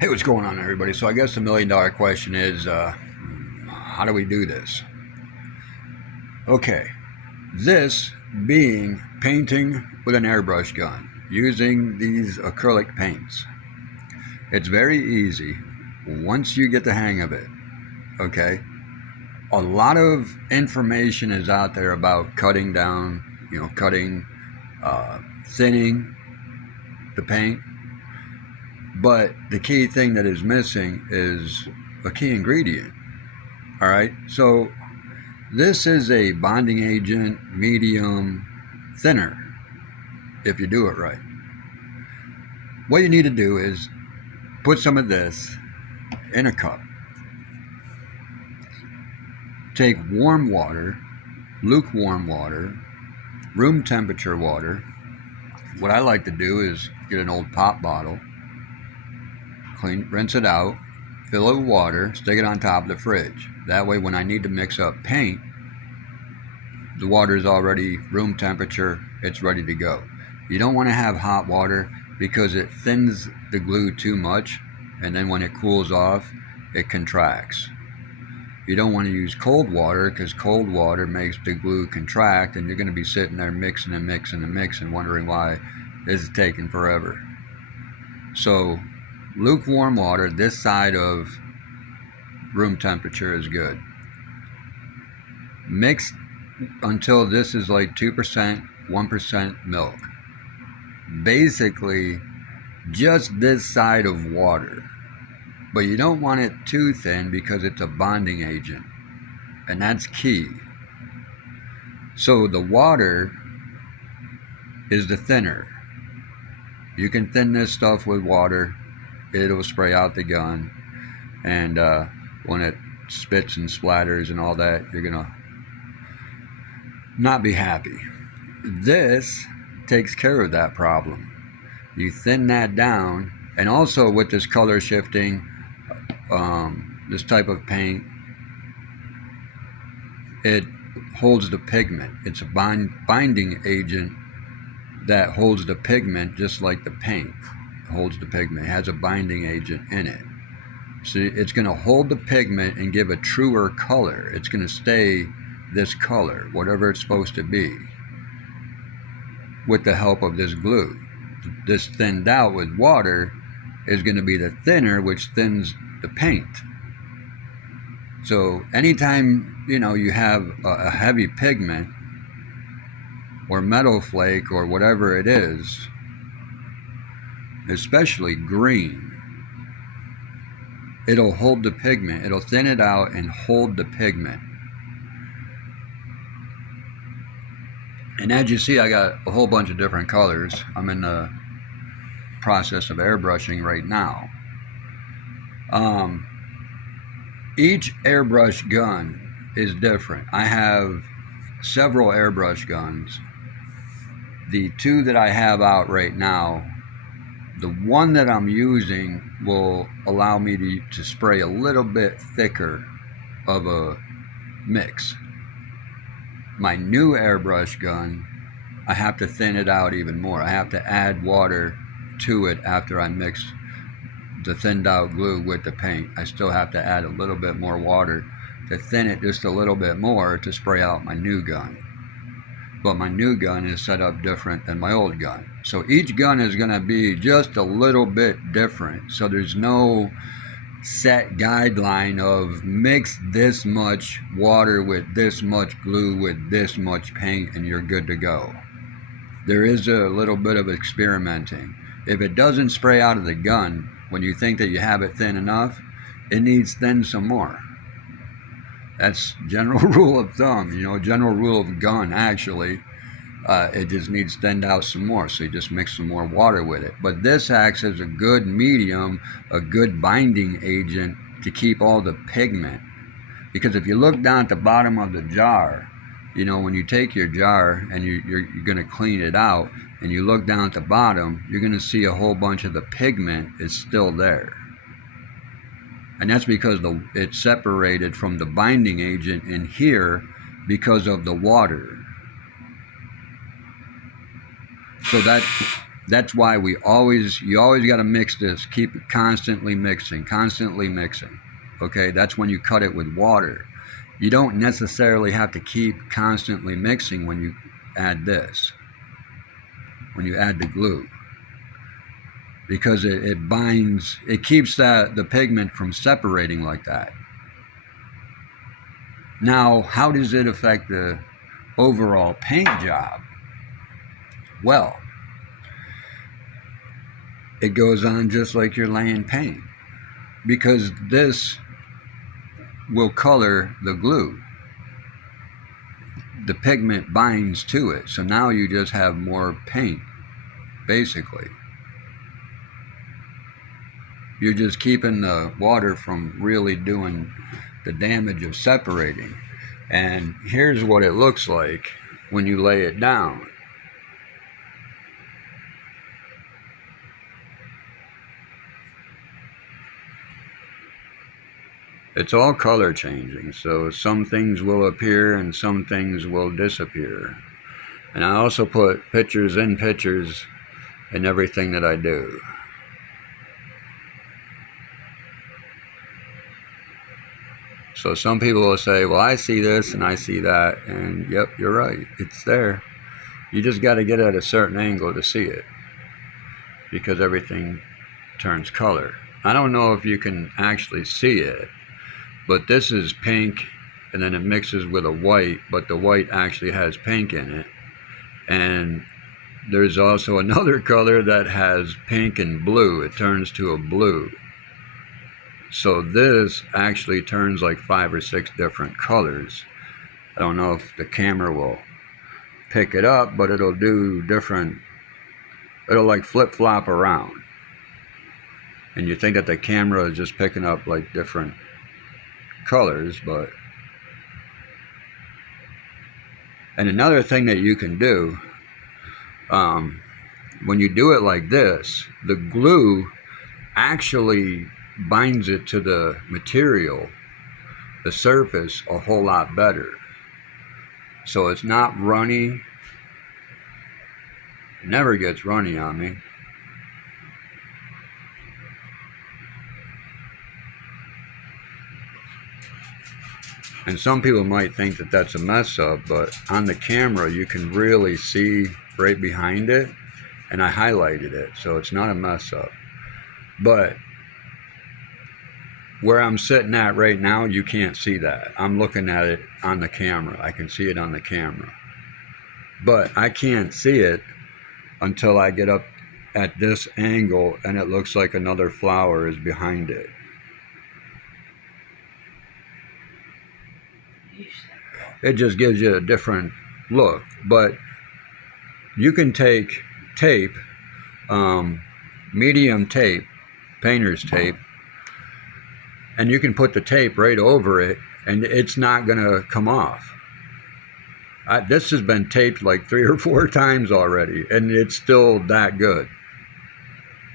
Hey, what's going on, everybody? So I guess the $1,000,000 question is, how do we do this? Okay, this being painting with an airbrush gun using these acrylic paints. It's very easy once you get the hang of it, okay? A lot of information is out there about cutting down, cutting, thinning the paint. But the key thing that is missing is a key ingredient. All right, so this is a bonding agent, medium, thinner, if you do it right. What you need to do is put some of this in a cup. Take warm water, lukewarm water, room temperature water. What I like to do is get an old pop bottle, rinse it out, fill it with water, stick it on top of the fridge. That way when I need to mix up paint, the water is already room temperature, it's ready to go. You don't want to have hot water because it thins the glue too much, and then when it cools off, it contracts. You don't want to use cold water because cold water makes the glue contract, and you're going to be sitting there mixing and mixing and mixing, wondering why this is taking forever. So lukewarm water, this side of room temperature, is good. Mix until this is like 2%, 1% milk. Basically, just this side of water. But you don't want it too thin because it's a bonding agent, and that's key. So the water is the thinner. You can thin this stuff with water. It'll spray out the gun, and when it spits and splatters and all that, you're gonna not be happy. This takes care of that problem. You thin that down, and also with this color shifting, this type of paint, it holds the pigment. It's a binding agent that holds the pigment, just like the paint holds the pigment. It has a binding agent in it. So it's going to hold the pigment and give a truer color. It's going to stay this color, whatever it's supposed to be, with the help of this glue. This thinned out with water is going to be the thinner, which thins the paint. So anytime you have a heavy pigment or metal flake or whatever it is, especially green, it'll hold the pigment. It'll thin it out and hold the pigment. And as you see, I got a whole bunch of different colors. I'm in the process of airbrushing right now. Each airbrush gun is different. I have several airbrush guns. The two that I have out right now, the one that I'm using will allow me to spray a little bit thicker of a mix. My new airbrush gun, I have to thin it out even more. I have to add water to it after I mix the thinned out glue with the paint. I still have to add a little bit more water to thin it just a little bit more to spray out my new gun. But my new gun is set up different than my old gun. So each gun is going to be just a little bit different. So there's no set guideline of mix this much water with this much glue with this much paint and you're good to go. There is a little bit of experimenting. If it doesn't spray out of the gun when you think that you have it thin enough, it needs thin some more. That's general rule of thumb, general rule of gun actually. It just needs thinned out some more, so you just mix some more water with it. But this acts as a good medium, a good binding agent to keep all the pigment. Because if you look down at the bottom of the jar, when you take your jar and you're going to clean it out, and you look down at the bottom, you're going to see a whole bunch of the pigment is still there. And that's because it's separated from the binding agent in here because of the water. So That's why you always got to mix this. Keep it constantly mixing. Okay, that's when you cut it with water. You don't necessarily have to keep constantly mixing when you add this, when you add the glue, because it binds, it keeps the pigment from separating like that. Now, how does it affect the overall paint job? Well, it goes on just like you're laying paint, because this will color the glue. The pigment binds to it, so now you just have more paint, basically. You're just keeping the water from really doing the damage of separating. And here's what it looks like when you lay it down. It's all color changing, so some things will appear and some things will disappear. And I also put pictures in pictures in everything that I do. So some people will say, well, I see this and I see that, and yep, you're right, it's there. You just got to get at a certain angle to see it, because everything turns color. I don't know if you can actually see it, but this is pink, and then it mixes with a white, but the white actually has pink in it. And there's also another color that has pink and blue. It turns to a blue. So this actually turns like 5 or 6 different colors. I don't know if the camera will pick it up, but it'll do different, it'll like flip-flop around. And you think that the camera is just picking up like different colors, but... And another thing that you can do, when you do it like this, the glue actually binds it to the material, the surface, a whole lot better. So it's not runny. It never gets runny on me. And some people might think that that's a mess up, but on the camera you can really see right behind it, and I highlighted it, so it's not a mess up. But where I'm sitting at right now, you can't see that. I'm looking at it on the camera. I can see it on the camera. But I can't see it until I get up at this angle and it looks like another flower is behind it. It just gives you a different look. But you can take tape, medium tape, painter's tape, and you can put the tape right over it and it's not gonna come off. This has been taped like 3 or 4 times already, and it's still that good.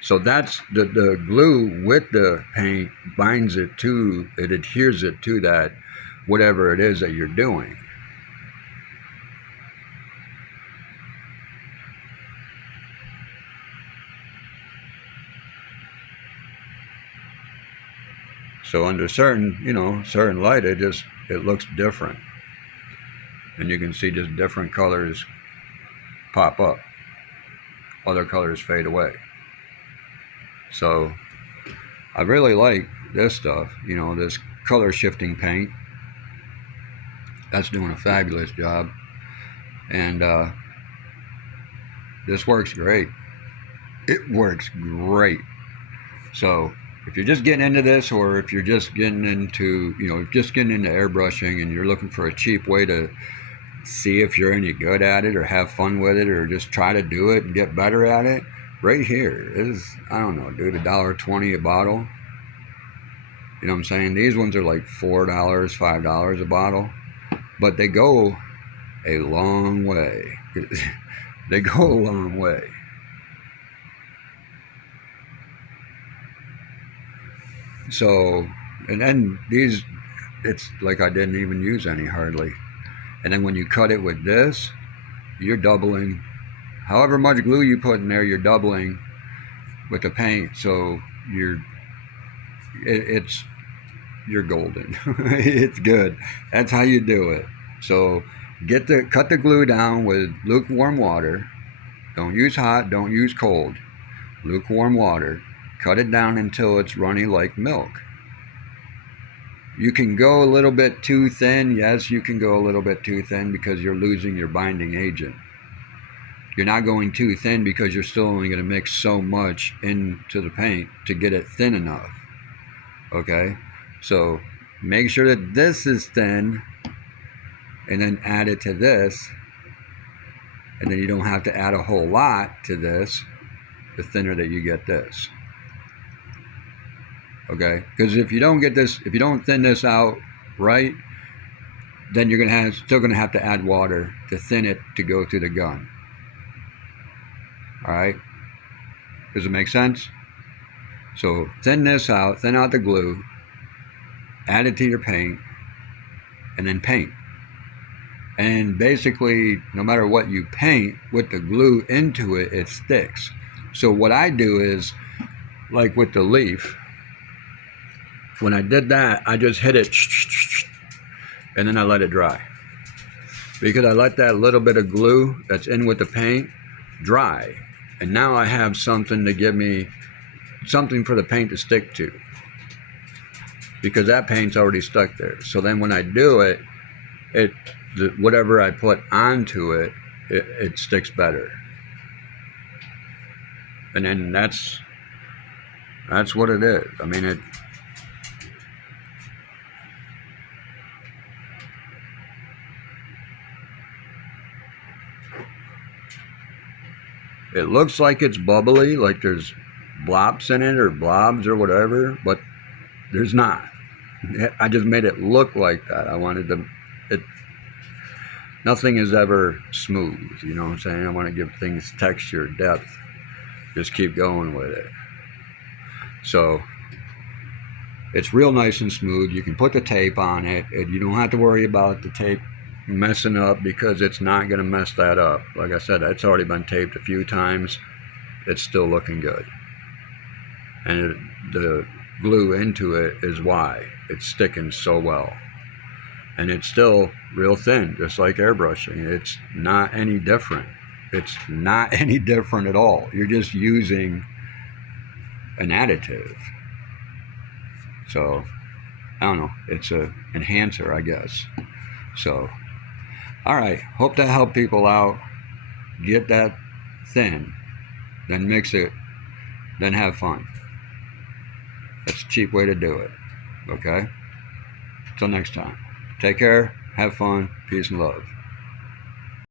So that's the glue with the paint binds it to, it adheres it to that, whatever it is that you're doing. So under certain, certain light, it looks different. And you can see just different colors pop up. Other colors fade away. So I really like this stuff, this color shifting paint. That's doing a fabulous job. And this works great. It works great. So if you're just getting into this, or if you're just getting into, airbrushing and you're looking for a cheap way to see if you're any good at it or have fun with it or just try to do it and get better at it, right here is, I don't know, dude, $1.20 a bottle. You know what I'm saying? These ones are like $4, $5 a bottle, but they go a long way. They go a long way. So, and then these, it's like I didn't even use any hardly. And then when you cut it with this, you're doubling however much glue you put in there, you're doubling with the paint, so you're golden. It's good. That's how you do it. So cut the glue down with lukewarm water. Don't use hot, don't use cold. Lukewarm water. Cut it down until it's runny like milk. You can go a little bit too thin. Yes, you can go a little bit too thin because you're losing your binding agent. You're not going too thin because you're still only going to mix so much into the paint to get it thin enough. Okay? So make sure that this is thin and then add it to this. And then you don't have to add a whole lot to this, the thinner that you get this. Okay? Because if you don't get this, if you don't thin this out right, then you're still going to have to add water to thin it to go through the gun. All right? Does it make sense? So thin this out, thin out the glue, add it to your paint, and then paint. And basically, no matter what you paint, with the glue into it, it sticks. So what I do is, like with the leaf, when I did that, I just hit it, and then I let it dry. Because I let that little bit of glue that's in with the paint dry. And now I have something to give me, something for the paint to stick to. Because that paint's already stuck there. So then when I do it, whatever I put onto it, it sticks better. And then that's what it is. I mean, it looks like it's bubbly, like there's blobs in it or blobs or whatever, but there's not. I just made it look like that. I wanted to, nothing is ever smooth, you know what I'm saying? I want to give things texture, depth, just keep going with it. So it's real nice and smooth. You can put the tape on it, and you don't have to worry about the tape messing up because it's not going to mess that up. Like I said, it's already been taped a few times. It's still looking good. And the glue into it is why it's sticking so well. And it's still real thin, just like airbrushing. It's not any different. It's not any different at all. You're just using an additive. So, I don't know. It's an enhancer, I guess. So, all right. Hope that helped people out. Get that thin. Then mix it. Then have fun. That's a cheap way to do it. Okay? Till next time. Take care. Have fun. Peace and love.